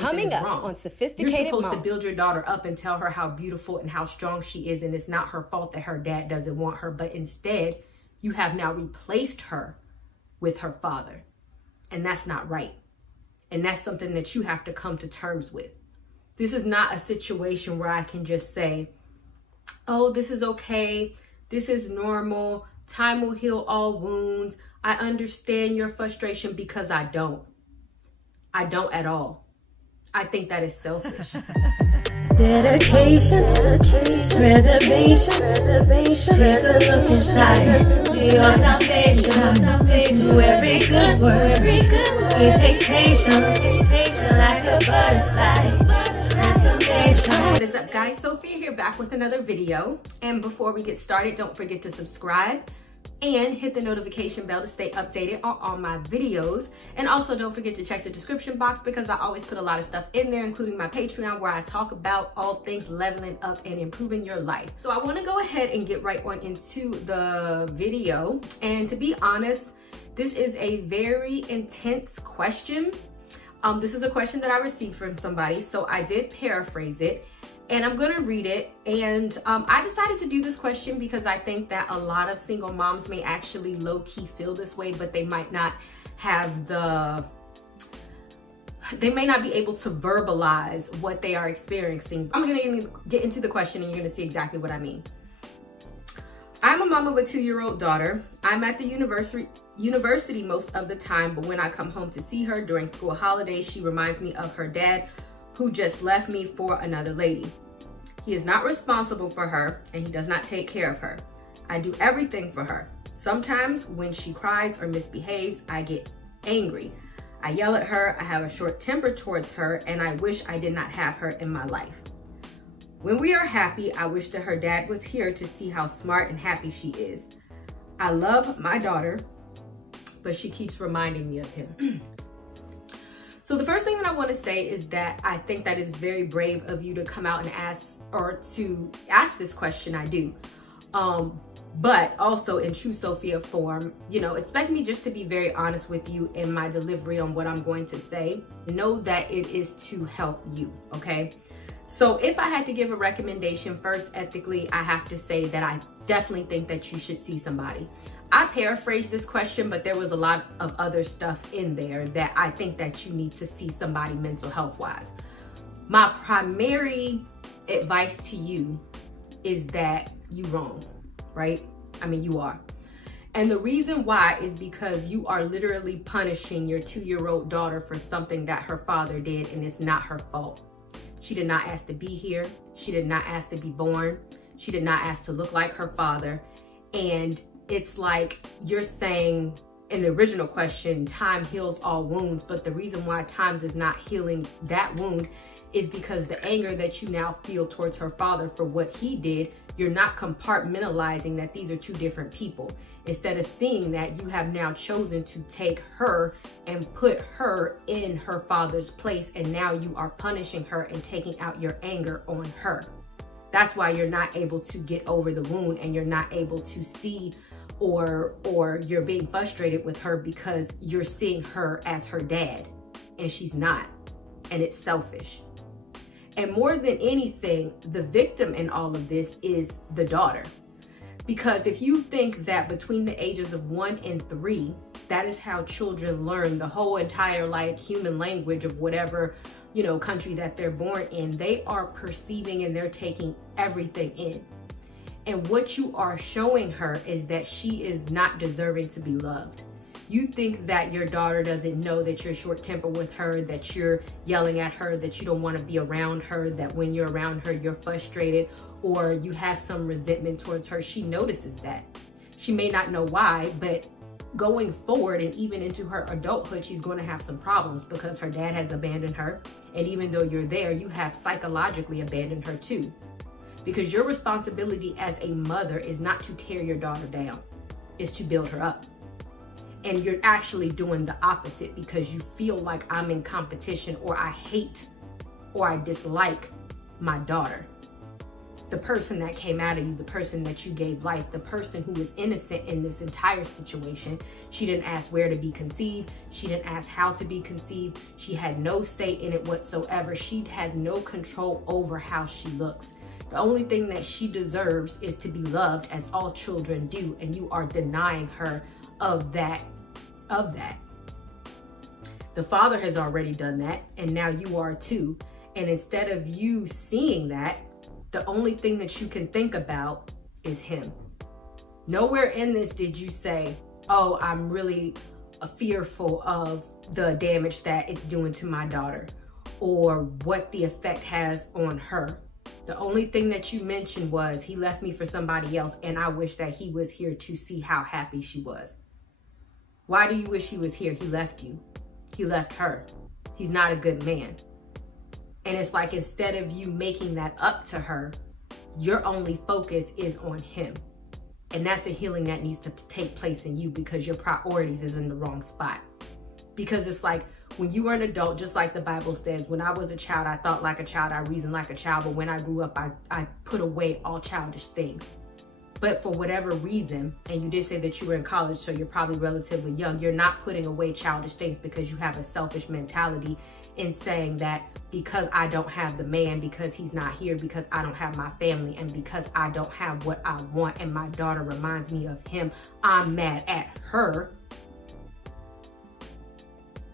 something is wrong. On Sophisticated You're supposed Mom. to build your daughter up and tell her how beautiful and how strong she is, and it's not her fault that her dad doesn't want her, but instead you have now replaced her with her father, and that's not right. And that's something that you have to come to terms with. This is not a situation where I can just say, oh, this is okay, this is normal, time will heal all wounds, I understand your frustration, because I don't. I don't at all. I think that is selfish. Dedication, preservation, take a look inside your salvation. Do every good work, it takes patience, like a butterfly. What is up, guys? Sophie here, back with another video. And before we get started, don't forget to subscribe and hit the notification bell to stay updated on all my videos. And also don't forget to check the description box, because I always put a lot of stuff in there, including my Patreon, where I talk about all things leveling up and improving your life. So I want to go ahead and get right on into the video. And to be honest, this is a very intense question. This is a question that I received from somebody, so I did paraphrase it. And I'm gonna read it. And I decided to do this question because I think that a lot of single moms may actually low-key feel this way, but they might not have they may not be able to verbalize what they are experiencing. I'm gonna get into the question and you're gonna see exactly what I mean. I'm a mom of a 2-year-old daughter. I'm at the university most of the time, but when I come home to see her during school holidays, she reminds me of her dad, who just left me for another lady. He is not responsible for her, and he does not take care of her. I do everything for her. Sometimes when she cries or misbehaves, I get angry. I yell at her, I have a short temper towards her, and I wish I did not have her in my life. When we are happy, I wish that her dad was here to see how smart and happy she is. I love my daughter, but she keeps reminding me of him. So the first thing that I want to say is that I think that it's very brave of you to come out and ask, or to ask this question. I do. But also in true Sophia form, you know, expect me just to be very honest with you in my delivery on what I'm going to say. Know that it is to help you, okay? So if I had to give a recommendation, first, ethically, I have to say that I definitely think that you should see somebody. I paraphrased this question, but there was a lot of other stuff in there that I think that you need to see somebody mental health wise. My primary advice to you is that you're wrong, right? I mean, you are. And the reason why is because you are literally punishing your 2-year-old daughter for something that her father did, and it's not her fault. She did not ask to be here. She did not ask to be born. She did not ask to look like her father. And it's like you're saying in the original question, time heals all wounds, but the reason why time is not healing that wound is because the anger that you now feel towards her father for what he did, you're not compartmentalizing that these are two different people. Instead of seeing that, you have now chosen to take her and put her in her father's place, and now you are punishing her and taking out your anger on her. That's why you're not able to get over the wound, and you're not able to see or you're being frustrated with her because you're seeing her as her dad, and she's not, and it's selfish. And more than anything, the victim in all of this is the daughter. Because if you think that between the ages of 1 and 3, that is how children learn the whole entire like human language of whatever, you know, country that they're born in, they are perceiving and they're taking everything in. And what you are showing her is that she is not deserving to be loved. You think that your daughter doesn't know that you're short tempered with her, that you're yelling at her, that you don't want to be around her, that when you're around her, you're frustrated, or you have some resentment towards her. She notices that. She may not know why, but going forward and even into her adulthood, she's going to have some problems because her dad has abandoned her. And even though you're there, you have psychologically abandoned her too. Because your responsibility as a mother is not to tear your daughter down, it's to build her up. And you're actually doing the opposite because you feel like I'm in competition, or I hate or I dislike my daughter. the person that came out of you, the person that you gave life, the person who was innocent in this entire situation. She didn't ask where to be conceived. She didn't ask how to be conceived. She had no say in it whatsoever. She has no control over how she looks. The only thing that she deserves is to be loved, as all children do, and you are denying her of that. The Father has already done that, and now you are too. And instead of you seeing that, the only thing that you can think about is him. Nowhere in this did you say, oh, I'm really fearful of the damage that it's doing to my daughter, or what the effect has on her. The only thing that you mentioned was, he left me for somebody else, and I wish that he was here to see how happy she was. Why do you wish he was here? He left you. He left her. He's not a good man. And it's like, instead of you making that up to her, your only focus is on him. And that's a healing that needs to take place in you, because your priorities is in the wrong spot. Because it's like, when you were an adult, just like the Bible says, when I was a child, I thought like a child, I reasoned like a child, but when I grew up, I put away all childish things. But for whatever reason, and you did say that you were in college, so you're probably relatively young, you're not putting away childish things because you have a selfish mentality in saying that because I don't have the man, because he's not here, because I don't have my family, and because I don't have what I want, and my daughter reminds me of him, I'm mad at her.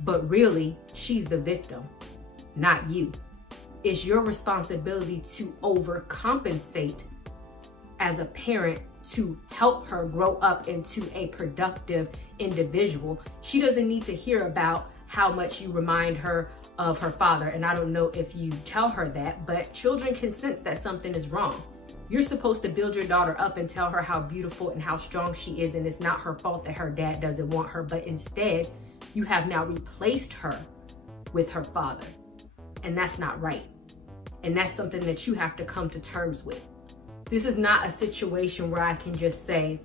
But really, she's the victim, not you. It's your responsibility to overcompensate as a parent to help her grow up into a productive individual. She doesn't need to hear about how much you remind her of her father. And I don't know if you tell her that, but children can sense that something is wrong. You're supposed to build your daughter up and tell her how beautiful and how strong she is, and it's not her fault that her dad doesn't want her, but instead, you have now replaced her with her father. And that's not right. And that's something that you have to come to terms with. This is not a situation where I can just say,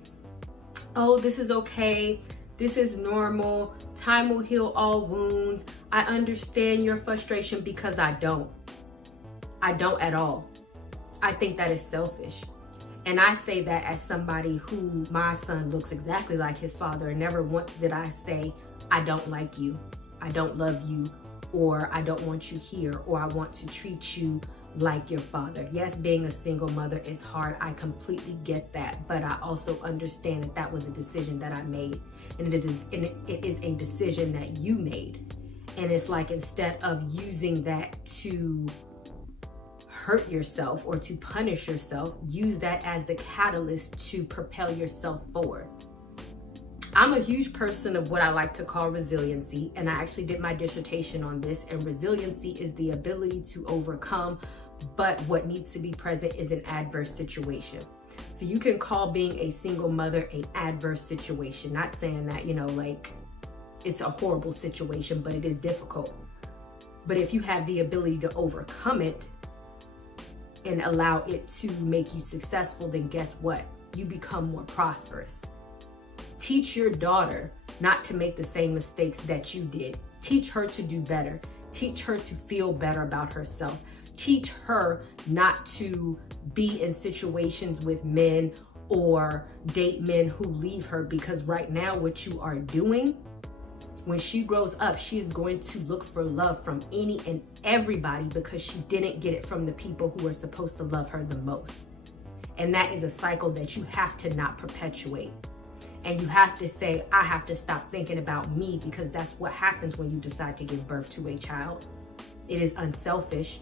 oh, this is okay, this is normal, time will heal all wounds, I understand your frustration, because I don't. I don't at all. I think that is selfish. And I say that as somebody who, my son looks exactly like his father, and never once did I say, I don't like you, I don't love you, or I don't want you here, or I want to treat you like your father. Yes, being a single mother is hard. I completely get that. But I also understand that that was a decision that I made. And it is a decision that you made. And it's like, instead of using that to hurt yourself or to punish yourself, use that as the catalyst to propel yourself forward. I'm a huge person of what I like to call resiliency, and I actually did my dissertation on this, and resiliency is the ability to overcome, but what needs to be present is an adverse situation. So you can call being a single mother an adverse situation, not saying that, you know, like it's a horrible situation, but it is difficult. But if you have the ability to overcome it and allow it to make you successful, then guess what? You become more prosperous. Teach your daughter not to make the same mistakes that you did. Teach her to do better. Teach her to feel better about herself. Teach her not to be in situations with men or date men who leave her, because right now what you are doing, when she grows up, she is going to look for love from any and everybody because she didn't get it from the people who are supposed to love her the most. And that is a cycle that you have to not perpetuate. And you have to say, I have to stop thinking about me, because that's what happens when you decide to give birth to a child. It is unselfish.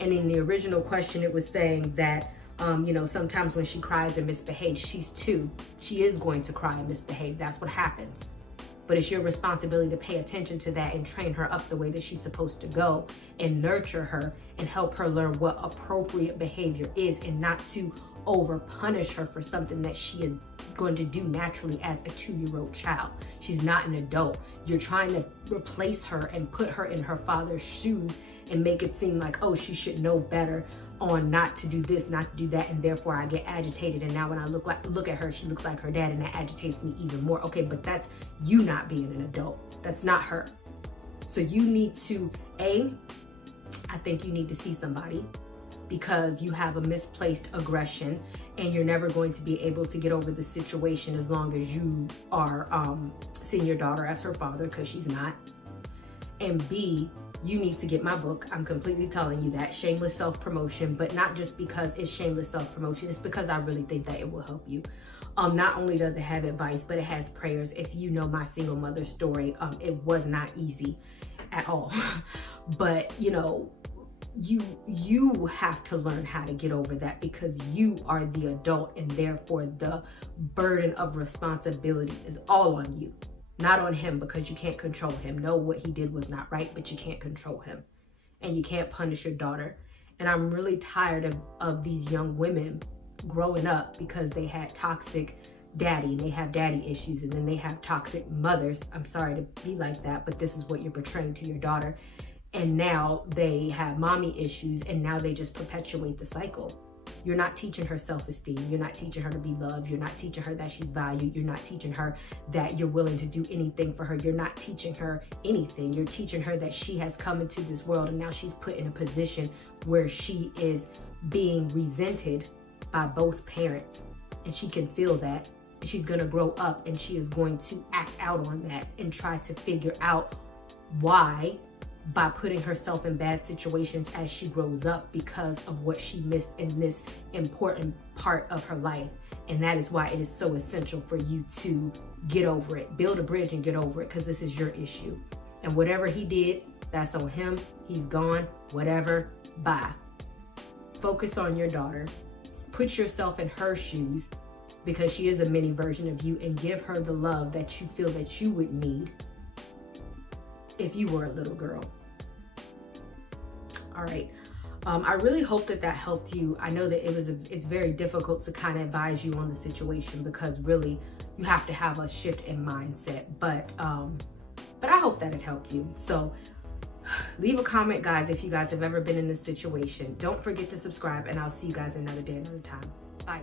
And in the original question, it was saying that, you know, sometimes when she cries or misbehaves, she's 2. She is going to cry and misbehave. That's what happens. But it's your responsibility to pay attention to that and train her up the way that she's supposed to go, and nurture her and help her learn what appropriate behavior is, and not to over punish her for something that she is going to do naturally as a 2-year-old child. She's not an adult. You're trying to replace her and put her in her father's shoes and make it seem like, oh, she should know better on not to do this, not to do that, and therefore I get agitated, and now when I look at her, she looks like her dad, and that agitates me even more. Okay, but that's you not being an adult. That's not her. So you need to, I think you need to see somebody because you have a misplaced aggression, and you're never going to be able to get over the situation as long as you are seeing your daughter as her father, because she's not. And B, you need to get my book. I'm completely telling you that. Shameless Self-Promotion, but not just because it's shameless self-promotion, it's because I really think that it will help you. Not only does it have advice, but it has prayers. If you know my single mother story, it was not easy at all. But you know, you have to learn how to get over that, because you are the adult, and therefore the burden of responsibility is all on you, not on him, because you can't control him. No, what he did was not right, but you can't control him, and you can't punish your daughter. And I'm really tired of these young women growing up because they had toxic daddy, and they have daddy issues, and then they have toxic mothers. I'm sorry to be like that, but this is what you're portraying to your daughter. And now they have mommy issues, and now they just perpetuate the cycle. You're not teaching her self-esteem. You're not teaching her to be loved. You're not teaching her that she's valued. You're not teaching her that you're willing to do anything for her. You're not teaching her anything. You're teaching her that she has come into this world, and now she's put in a position where she is being resented by both parents, and she can feel that. She's going to grow up, and she is going to act out on that and try to figure out why, by putting herself in bad situations as she grows up, because of what she missed in this important part of her life. And that is why it is so essential for you to get over it. Build a bridge and get over it, because this is your issue. And whatever he did, that's on him. He's gone. Whatever. Bye. Focus on your daughter. Put yourself in her shoes, because she is a mini version of you, and give her the love that you feel that you would need if you were a little girl. All right. I really hope that that helped you. I know that it's very difficult to kind of advise you on the situation, because really you have to have a shift in mindset, but I hope that it helped you. So leave a comment, guys, if you guys have ever been in this situation. Don't forget to subscribe, and I'll see you guys another day, another time. Bye.